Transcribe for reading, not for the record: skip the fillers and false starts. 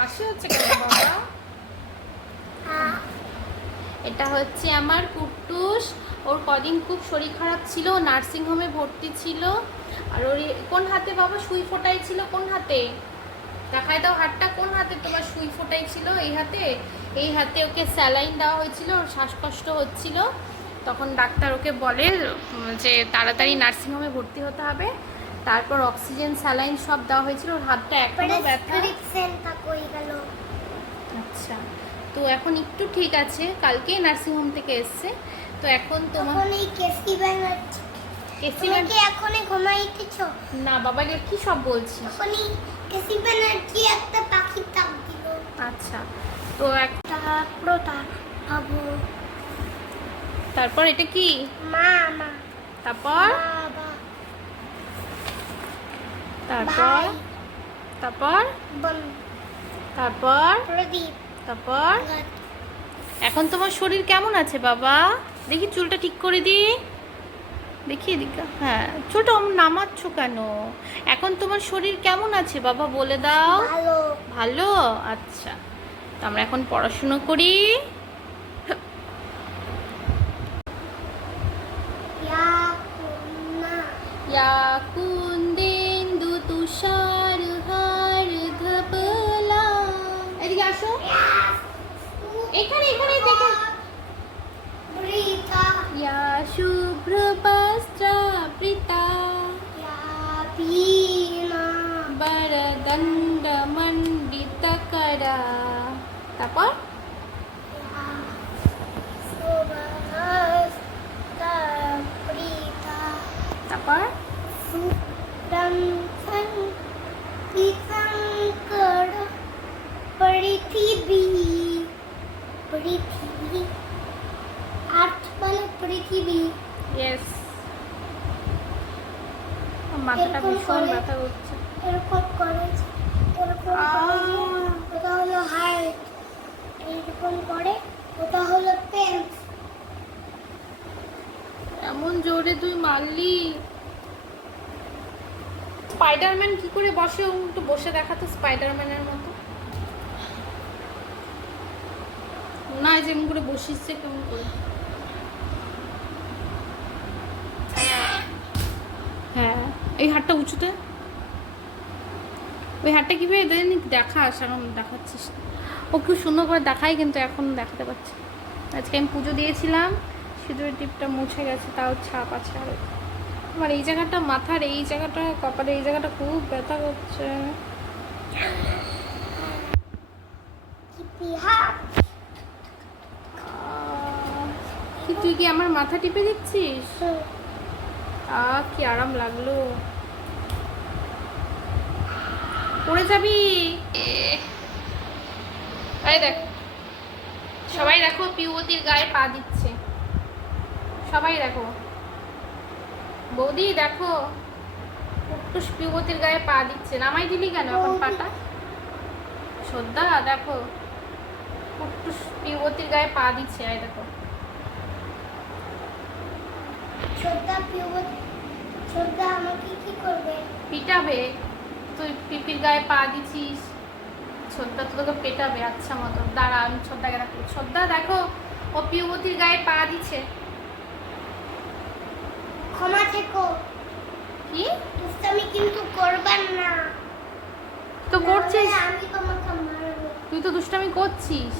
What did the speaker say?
কাশি হচ্ছে কেন বাবা? এটা হচ্ছে আমার কুট্টুস। ওর কদিন খুব শরীর খারাপ ছিল, নার্সিং হোমে ভর্তি ছিল। আর ওর কোন হাতে বাবা সুই ফোটাই ছিল? কোন হাতে দেখায় দাও হাতটা, কোন হাতে তোমার সুই ফোটাই ছিল? এই হাতে। এই হাতে ওকে স্যালাইন দেওয়া হয়েছিল, ওর শ্বাসকষ্ট হচ্ছিল। তখন ডাক্তার ওকে বলে যে তাড়াতাড়ি নার্সিংহোমে ভর্তি হতে হবে। তারপর অক্সিজেন স্যালাইন সব দেওয়া হয়েছিল। ওর হাতটা এখনো ব্যথা। আচ্ছা, তো এখন একটু ঠিক আছে, কালকেই নার্সিংহোম থেকে এসছে। তো এখন তোমার এখনই ঘুমাইতেছো? না বাবা, এগুলো কি সব বলছিস? এখনই কেসি ব্যানার্জি একটা পাখির ডাক দিল। আচ্ছা, তো তারপর এটা কি? মা মা তারপর বাবা তারপর তারপর বোন তারপর প্রদীপ তারপর এখন তোমার শরীর কেমন আছে বাবা? দেখি চুলটা ঠিক করে দি, দেখি এদিকে। হ্যাঁ, চুলটা নামাচ্ছ কেন? এখন তোমার শরীর কেমন আছে বাবা বলে দাও। ভালো ভালো? আচ্ছা, তো আমরা এখন পড়াশুনো করি। या कुंदेन्दु तुषार हार धपला। এদিকে আসো, এখানে এখানে দেখো। বৃতা या शुभ्र वस्त्रावृता ভীমা বরদণ্ড মণ্ডিত করা। তারপর তারপর পৃথিবী আর্থ মানে পৃথিবী। ইয়েস, মাথাটা ভীষণ ব্যথা করছে। এরকম করেছে, এরকম ওটা হলো হাইট, এরকম করে ওটা হলো পেন্স। এমন জোরে তুই মারলি। স্পাইডারম্যান কি করে বসে? ও একটু বসে দেখাতো স্পাইডারম্যানের মতো। না, যেমন করে বসিচ্ছে কেমন করে। হ্যাঁ, এই হাতটা উঁচুতে, ওই হাতটা কিভাবে দেখাস? এখন দেখাচ্ছিস। ও খুব সুন্দর করে দেখাই, কিন্তু এখন দেখাতে পারছি। আজকে আমি পুজো দিয়েছিলাম, সিঁদুরের টিপটা মুছে গেছে, তাও ছাপ আছে। আর আমার এই জায়গাটা, মাথার এই জায়গাটা, কপালের এই জায়গাটা খুব ব্যথা করছে। কি তুই কি আমার মাথা টিপে দিচ্ছিস? কি আরাম লাগলো। পড়ে যাবি। এই দেখ, সবাই দেখো পিউবতির গায়ে পা দিচ্ছে। সবাই দেখো, বৌদি দেখো, কুট্টুস পিউবতির গায়ে পা দিচ্ছে। নামাই দিলি কেন এখন পাটা? শ্রদ্ধা দেখো, কুট্টুস পিউবতির গায়ে পা দিচ্ছে। এই দেখো, শ্রদ্ধা আমাকে কি করবে? পিটাবে। তুই পিপির গায়ে পা দিছিস, শ্রদ্ধা তো তোকে পেটাবে। আচ্ছা মতো দাঁড়া, আমি শ্রদ্ধাকে দেখো। শ্রদ্ধা দেখো, ও পিউবতির গায়ে পা দিচ্ছে। ক্ষমা থেকো। কি তুমি কিন্তু করবেন না। তো করছিস? আমি তোমাকে মারবো। তুই তো দুষ্টামি করছিস।